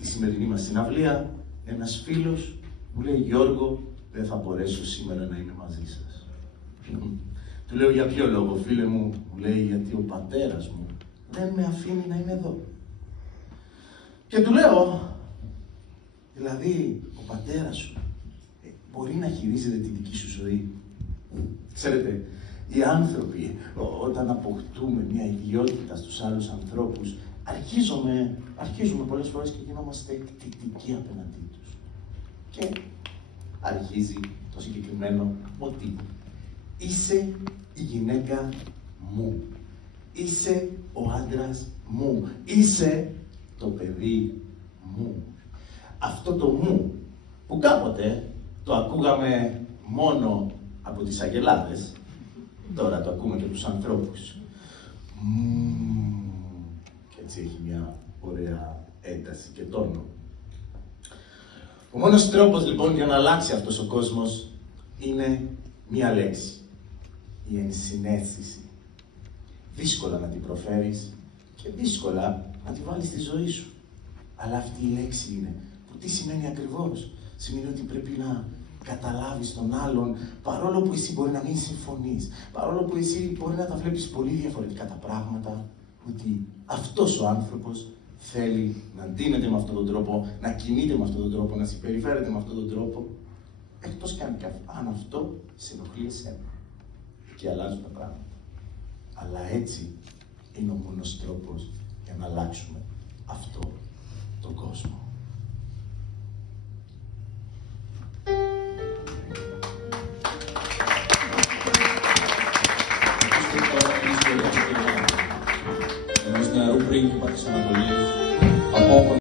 η σημερινή μας συναυλία, ένας φίλος μου λέει: Γιώργο, δεν θα μπορέσω σήμερα να είμαι μαζί σας. Του λέω: για ποιο λόγο, φίλε μου? Μου λέει: γιατί ο πατέρας μου δεν με αφήνει να είμαι εδώ. Και του λέω: δηλαδή, ο πατέρας σου μπορεί να χειρίζεται τη δική σου ζωή? Ξέρετε, οι άνθρωποι, όταν αποκτούμε μια ιδιότητα στους άλλους ανθρώπους, αρχίζουμε πολλές φορές και γινόμαστε εκτιτικοί απέναντί τους. Και αρχίζει το συγκεκριμένο μοτίβο. Είσαι η γυναίκα μου. Είσαι ο άντρας μου. Είσαι το παιδί μου. Αυτό το μου που κάποτε το ακούγαμε μόνο από τις αγελάδες, τώρα το ακούμε και από τους ανθρώπους. Και έτσι έχει μια ωραία ένταση και τόνο. Ο μόνος τρόπος λοιπόν για να αλλάξει αυτός ο κόσμος είναι μία λέξη. Η ενσυναίσθηση. Δύσκολα να την προφέρεις και δύσκολα να τη βάλεις στη ζωή σου. Αλλά αυτή η λέξη είναι. Που τι σημαίνει ακριβώς? Σημαίνει ότι πρέπει να καταλάβεις τον άλλον, παρόλο που εσύ μπορεί να μην συμφωνείς, παρόλο που εσύ μπορεί να τα βλέπεις πολύ διαφορετικά τα πράγματα, ότι αυτός ο άνθρωπος θέλει να ντύνεται με αυτόν τον τρόπο, να κινείται με αυτόν τον τρόπο, να συμπεριφέρεται με αυτόν τον τρόπο, εκτός και αν αυτό σε ενοχλεί εσένα. Και αλλάζουν τα πράγματα. Αλλά έτσι είναι ο μόνος τρόπος για να αλλάξουμε αυτό τον κόσμο. Ενός νεαρού πρίγκιπα της Ανατολής, από